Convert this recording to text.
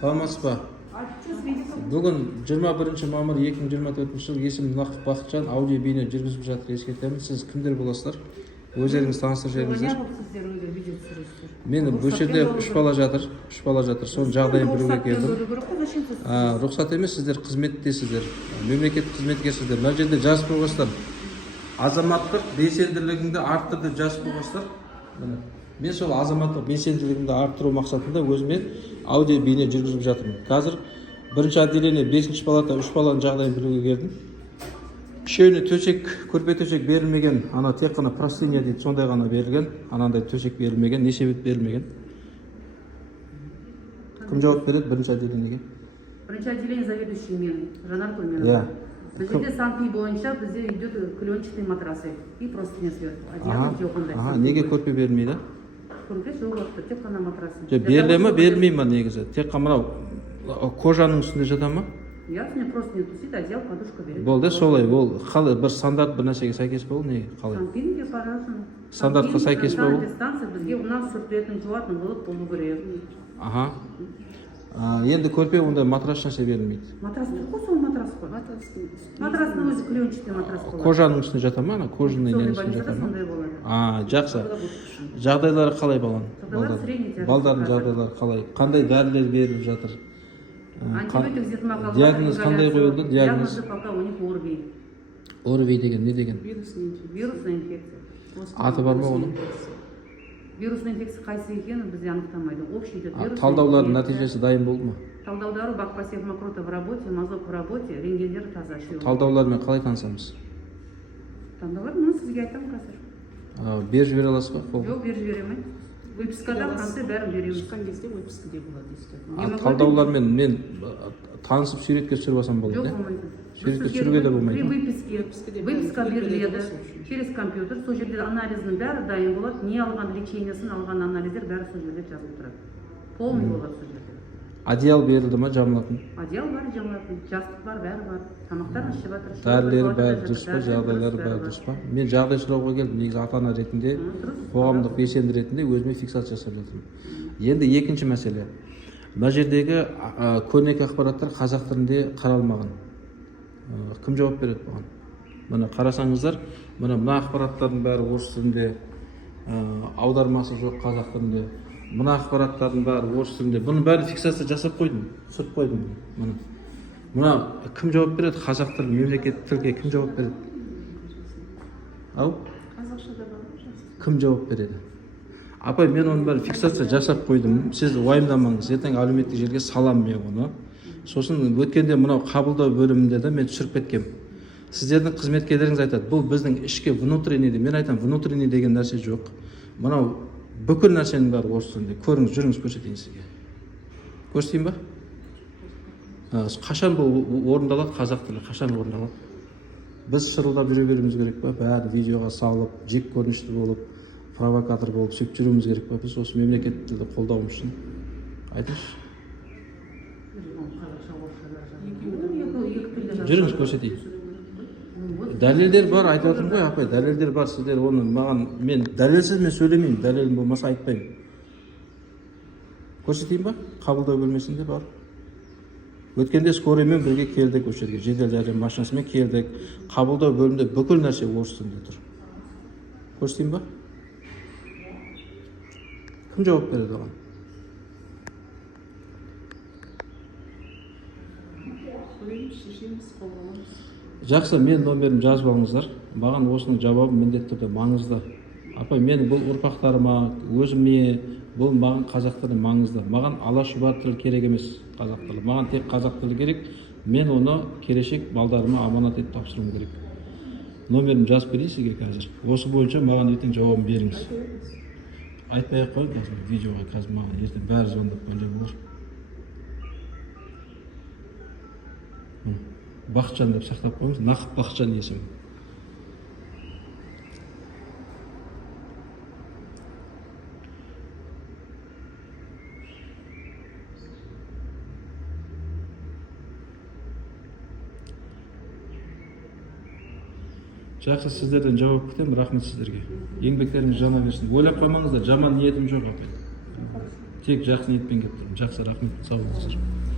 Саламатсыз ба? Бүгін 21 мамыр 2024 жыл есімім Нақып Бақытжан, аудио бейне жүргізіп жатыр, ескертемін. Сіз кімдер боласыздар? Өздеріңіз таныстырып жіберіңіздер. Мен бұл жерде 3 бала жатыр. Соның жағдайын білуге келдім. Рұқсат емес, сіздер қызметтесіздер. Мемлекеттік қызметкерсіздер. Мына жерде жазып қойғансыздар. Азаматтық белсенділігіңді арттыр деп жазып қойғансыздар. Мен сол азаматтық белсенділігімді арттыру мақсатында өзіме аудио бейне жүргізіп жатырмын. Қазір бірінші отделение 5-ші палата 3 баланың жағдайын білуге келдім. Үшеуіне төсек, көрпе төсек берілмеген, ана тек қана простыня дейді, сондай ғана берілген, анандай төсек берілмеген, не себеп берілмеген? Кім жауап береді бірінші отделениеге? Бірінші отделение заведующий мен, Жанар Кульменова. Бізде санпи бойынша бізде идет клеенчатый матрасы и простыня сверху. Одеяло жоқ ондай. Неге көрпе берілмейді? Көрпе жоқ, тек қана матрасы. Беріле ме, берілмей ме негізі? Тек қана кожаның үстінде жата ма? Ясно, просто не тусит, одеяло, подушка береді. Болды, солай. Ол қалай бір стандарт бір нәрсеге сәйкес болу, не қалай? Санпинге пожалуйста. Стандартқа сәйкес болу. Станция бізге у нас сүртілетін жуатын болып болу керек. Енді көрпе онда матрас нәрсе берілмейді. Матрас жоқ қой, сол матрас қой. Матрастың өзі клеенчатый матрас болады. Кожаның үстіне жата ма? Кожаның үстіне жата ма? Жақсы. Жағдайлары қалай баланың? Балдардың жағдайлары қалай? Қандай дәрілер беріліп жатыр? Диагноз қандай қойылды? Диагноз пока у них ОРВИ. ОРВИ деген не деген? Вирусная инфекция. Аты бар ма оның? Вирусная инфекция қайсы екені бізде анықтамайды. Общий идет вирус. Талдаулардың нәтижесі дайын болды ма? Талдаулары бакпасев мокрота в работе, мазок в работе, рентгендер таза. Талдаулармен қалай танысамыз? Талдаулар мен сізге айтамын қазір. Беріп жібере аласыз ба? Жоқ, беріп жіберемін. Выпискада в конце бәрін береміз. Шыққан кезде выпискаде болады. Талдаулармен мен танысып суретке түсіріп алсам болады, не? Жоқ, болмайды. Суретке түсіруге де болмайды. При выписка беріледі через компьютер. Сол жерде анализдің бәрі дайын болады. Не алған лечениесін алған анализдер бәрі сол жерде жазылып тұрады. Полный болады сол жерде. Одеял берілді ма жамылатын? Одеял бар, жамылатын. Жастық бар, бәрі бар. Тамақтарын ішіп жатыр. Дәрілері бәрі дұрыс па, жағдайлары бәрі дұрыс па? Мен жағдай сұрауға келдім. Негізі ата-ана ретінде, қоғамдық белсенді ретінде өзіме фиксация жасап жатырмын. Енді екінші мәселе. Мына жердегі көрнекі ақпараттар қазақ тілінде қаралмаған. Кім жауап береді бұған? Мына қарасаңыздар, мына ақпараттардың бәрі орыс тілінде, аудармасы жоқ қазақ тілінде. Мына ақпараттардың бәрі орыс тілінде. Бұның бәрін фиксация жасап қойдым, түсіріп қойдым. Мына кім жауап береді? Қазақ тілі, мемлекеттік тілге кім жауап береді? Ау? Қазақшада бар ма? Кім жауап береді? Апай, мен оның бәрін фиксация жасап қойдым. Сіз уайымдамаңыз, ертең әлеуметтік жерге салам мен оны. Сосын өткенде мынау қабылдау бөлімінде де мен түсіріп кеткем. Сіздердің қызметкерлеріңіз айтады, бұл біздің ішкі внутренний, мен айтам, внутренний деген нәрсе жоқ. Мынау бүкіл нәрсенің бәрі орыс тілінде. Көріңіз, жүріңіз, көрсетейін сізге. Көрсетейін ба? Қашан бұл орындалады, қазақ тілі қашан орындалады? Біз шырылдап жүре беруіміз керек па? Бәрі видеоға салып, жек көрінішті болып, провокатор болып сөйтіп жүруіміз керек па? Біз осы мемлекеттік тілді қолдауымыз үшін. Айтыңызшы. Жүріңіз, көрсетейін. Дәлелдер бар, айтып отырмын ғой, апай, дәлелдер бар. Сіздер оны маған, мен дәлелсіз мен сөйлемеймін, дәлелім болмаса айтпаймын. Көрсетейін ба? Қабылдау бөлмесінде бар. Өткенде скорыймен бірге келдік осы жерге, жедел жәрдем машинасымен келдік. Қабылдау бөлімінде бүкіл нәрсе орыс тілінде тұр. Көрсетейін ба? Кім жауап береді оған? Жақсы, мен номерім жазып алыңыздар. Маған осының жауабы міндетті түрде маңызды. Апай, мен бұл ұрпақтарыма, өзіме, бұл маған қазақ тілі маңызды. Маған ала-шұбар тіл керек емес қазақ тілі. Маған тек қазақ тілі керек. Мен оны келешек балдарыма аманат етіп тапсыруым керек. Номерім жазып берейін сізге қазір. Осы бойынша маған ертең жауабын беріңіз. Айтпай-ақ қойын қазір видеоға, қазір маған ертең бәрі звондап қойдай болар. Бақытжан деп сақтап қойыңыз. Нақып Бақытжан есімі. Жақсы, сіздерден жауап күтемін. Рахмет сіздерге. Еңбектеріңіз жана берсін. Ойлап қоймаңыздар, жаман ниетім жоқ, апай. тек жақсы ниетпен келіп тұрмын. Жақсы, рахмет, сау болыңыздар.